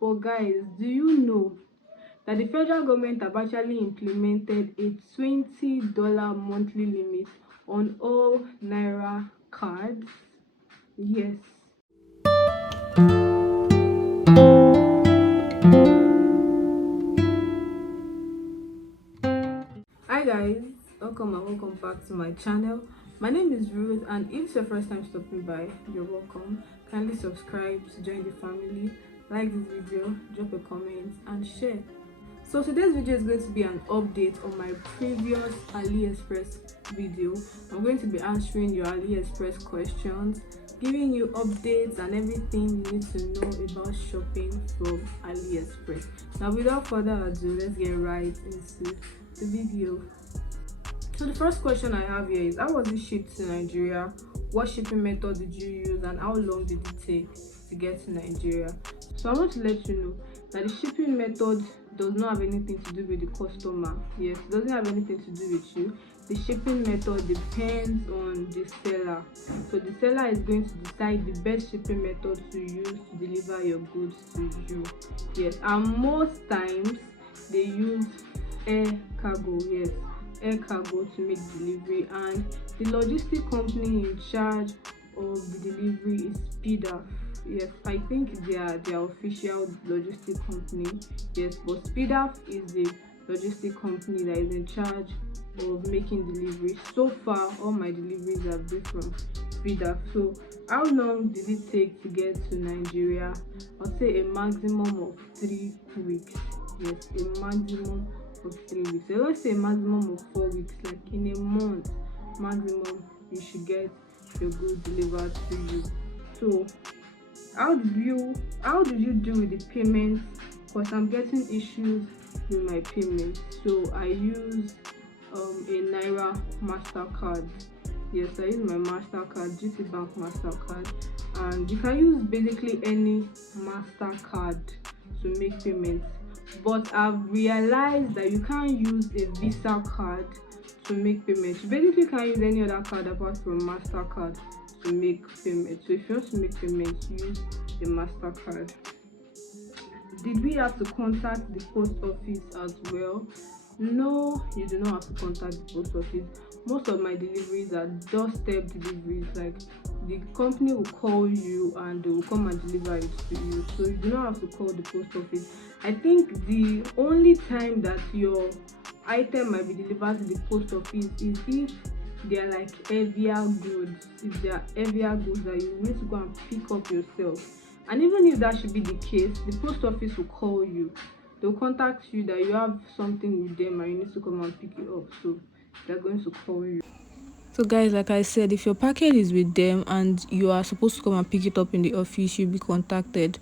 But guys, do you know that the federal government have actually implemented a $20 monthly limit on all naira cards? Yes. Hi guys, welcome and welcome back to my channel. My name is Ruth, and if it's your first time stopping by, you're welcome. Kindly subscribe to join the family, like this video, drop a comment and share. So today's video is going to be an update on my previous Aliexpress video. I'm going to be answering your Aliexpress questions, giving you updates and everything you need to know about shopping from Aliexpress. Now without further ado, let's get right into the video. So the first question I have here is, how was it shipped to Nigeria? What shipping method did you use and how long did it take to get to Nigeria? So I want to let you know that the shipping method does not have anything to do with the customer. Yes, it doesn't have anything to do with you. The shipping method depends on the seller. So the seller is going to decide the best shipping method to use to deliver your goods to you. Yes, and most times they use air cargo. Yes, air cargo to make delivery, and the logistic company in charge of the delivery is Speedup. Yes, I think they are their official logistic company. Yes, but Speedup is the logistic company that is in charge of making deliveries. So far all my deliveries have been from Speedup. So how long did it take to get to Nigeria? I'll say a maximum of 3 weeks. Yes, a maximum of 3 weeks. So let's say a maximum of 4 weeks, like in a month maximum you should get your goods delivered to you. So how did you do with the payments? Because I'm getting issues with my payments. So I use a Naira MasterCard. Yes, I use my MasterCard, GT Bank MasterCard, and you can use basically any MasterCard to make payments. But I've realized that you can't use a Visa card to make payments. You basically can't use any other card apart from MasterCard to make payments. So if you want to make payments, use the MasterCard. Did we have to contact the post office as well? No, you do not have to contact the post office. Most of my deliveries are doorstep deliveries. Like, the company will call you and they will come and deliver it to you. So you do not have to call the post office. I think the only time that your item might be delivered to the post office is if they are like heavier goods. If they are heavier goods that you need to go and pick up yourself. And even if that should be the case, the post office will call you. They'll contact you that you have something with them and you need to come and pick it up. So they're going to call you. So guys, like I said, if your package is with them and you are supposed to come and pick it up in the office, you'll be contacted.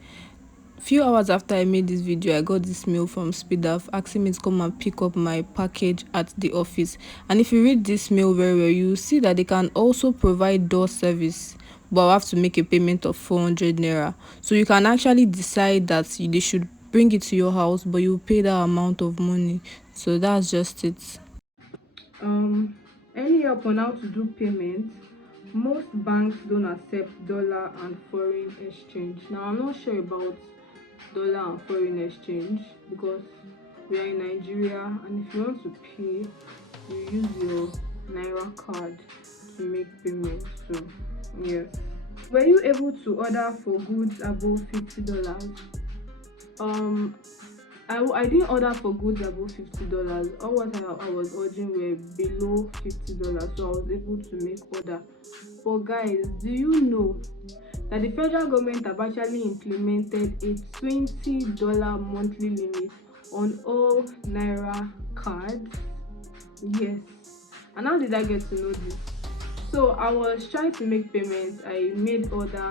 Few hours after I made this video, I got this mail from Speedup asking me to come and pick up my package at the office. And if you read this mail very well, you will see that they can also provide door service, but I have to make a payment of 400 naira. So you can actually decide that they should bring it to your house, but you pay that amount of money. So that's just it. Any help on how to do payment? Most banks don't accept dollar and foreign exchange. Now I'm not sure about dollar and foreign exchange because we are in Nigeria, and if you want to pay, you use your Naira card to make payments. So yes. Were you able to order for goods above $50? I didn't order for goods above $50. All what I was ordering were below $50, so I was able to make order. But guys, do you know that the federal government have actually implemented a $20 monthly limit on all Naira cards? Yes. And how did I get to know this? So I was trying to make payments. I made order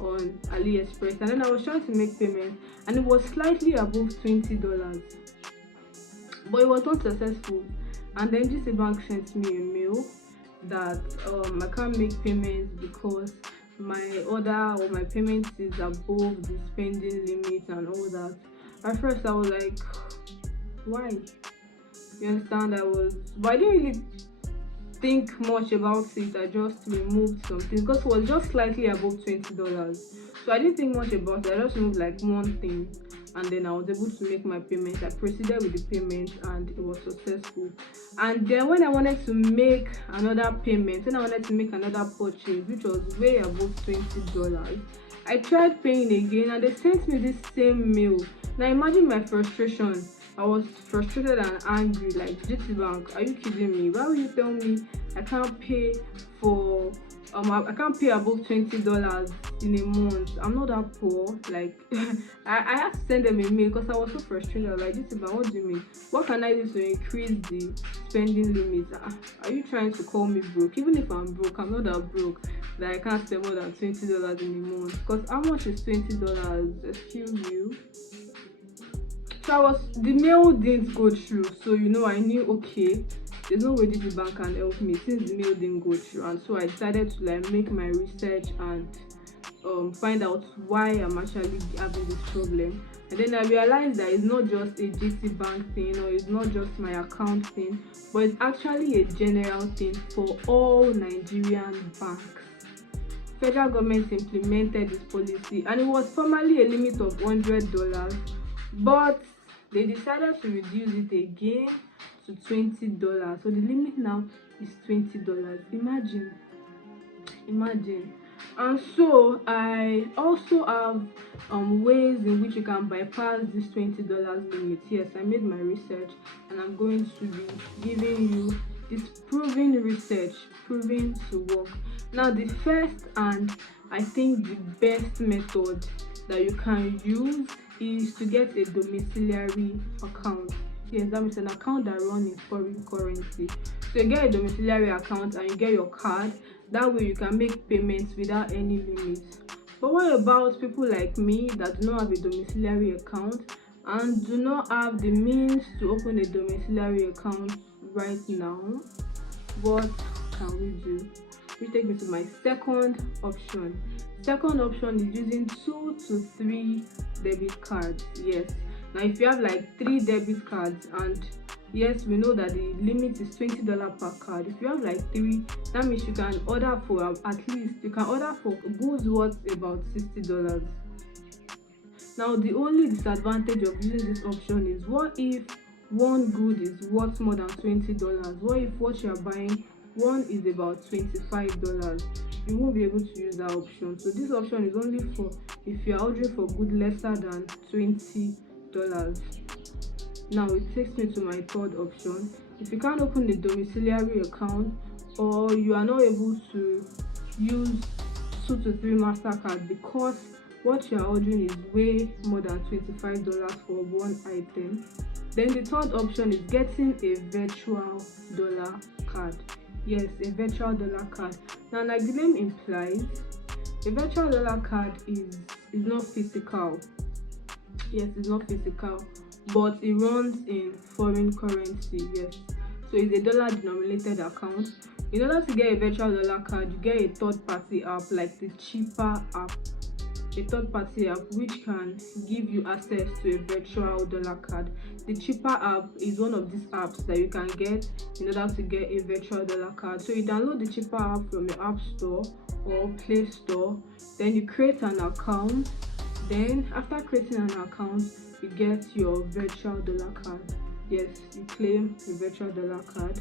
on Aliexpress, and then I was trying to make payments, and it was slightly above $20, but it was not successful. And then GT Bank sent me a mail that I can't make payments because my order or my payment is above the spending limit and all that. At first I was like, why? You understand? But I didn't really think much about it. I just removed something because it was just slightly above $20, so I didn't think much about it. I just removed like one thing, and then I was able to make my payment. I proceeded with the payment and it was successful. And then when I wanted to make another payment, when I wanted to make another purchase, which was way above $20, I tried paying again and they sent me this same mail. Now imagine my frustration. I was frustrated and angry, like, GTBank, are you kidding me? Why would you tell me I can't pay for I can't pay above $20 in a month? I'm not that poor. Like I had to send them a mail because I was so frustrated. I was like, GTBank, what do you mean? What can I do to increase the spending limit? Are you trying to call me broke? Even if I'm broke, I'm not that broke that I can't spend more than $20 in a month. Because how much is $20? Excuse you. So the mail didn't go through, so I knew, okay, there's no way GTBank can help me since the mail didn't go through. And so I decided to like make my research and find out why I'm actually having this problem. And then I realized that it's not just a GTBank thing, or it's not just my account thing, but it's actually a general thing for all Nigerian banks. Federal government implemented this policy, and it was formerly a limit of $100, but they decided to reduce it again to $20. So the limit now is $20. Imagine. And so I also have ways in which you can bypass this $20 limit. Yes, I made my research and I'm going to be giving you this proven research, proven to work. Now the first and I think the best method that you can use is to get a domiciliary account. Yes, that means an account that runs in foreign currency. So you get a domiciliary account and you get your card. That way you can make payments without any limits. But what about people like me that do not have a domiciliary account and do not have the means to open a domiciliary account right now? What can we do? Which takes me to my second option. Second option is using 2 to 3 debit cards. Yes, now if you have like 3 debit cards, and yes, we know that the limit is $20 per card. If you have like 3, that means you can order for at least for goods worth about $60. Now the only disadvantage of using this option is, what if one good is worth more than $20? What if what you are buying one is about $25? You won't be able to use that option. So this option is only for if you are ordering for good lesser than $20. Now it takes me to my third option. If you can't open a domiciliary account, or you are not able to use 2 to 3 MasterCard because what you are ordering is way more than $25 for one item, then the third option is getting a virtual dollar card. Yes, a virtual dollar card. Now, like the name implies, a virtual dollar card is not physical. Yes, it's not physical, but it runs in foreign currency. Yes, so it's a dollar denominated account. In order to get a virtual dollar card, you get a third-party app, like the cheaper app, a third-party app which can give you access to a virtual dollar card. The cheaper app is one of these apps that you can get in order to get a virtual dollar card. So you download the cheaper app from your app store or Play Store, then you create an account. Then after creating an account, you get your virtual dollar card. Yes, you claim a virtual dollar card,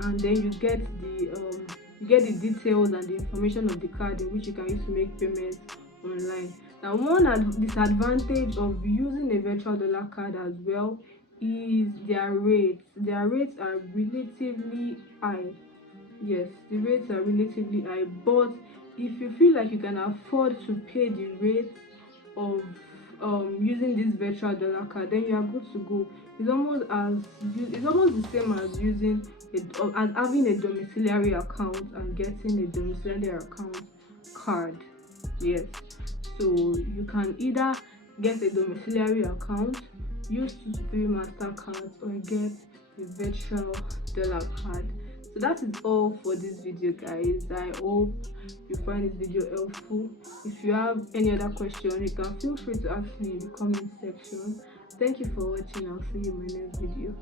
and then you get the details and the information of the card in which you can use to make payments online. Now, one disadvantage of using a virtual dollar card as well is their rates. Their rates are relatively high. Yes, the rates are relatively high, but if you feel like you can afford to pay the rate of using this virtual dollar card, then you are good to go. It's almost the same as using as having a domiciliary account and getting a domiciliary account card. Yes, so you can either get a domiciliary account, use 2 to 3 MasterCards, or get a virtual dollar card. So that is all for this video, guys. I hope you find this video helpful. If you have any other question, you can feel free to ask me in the comment section. Thank you for watching. I'll see you in my next video.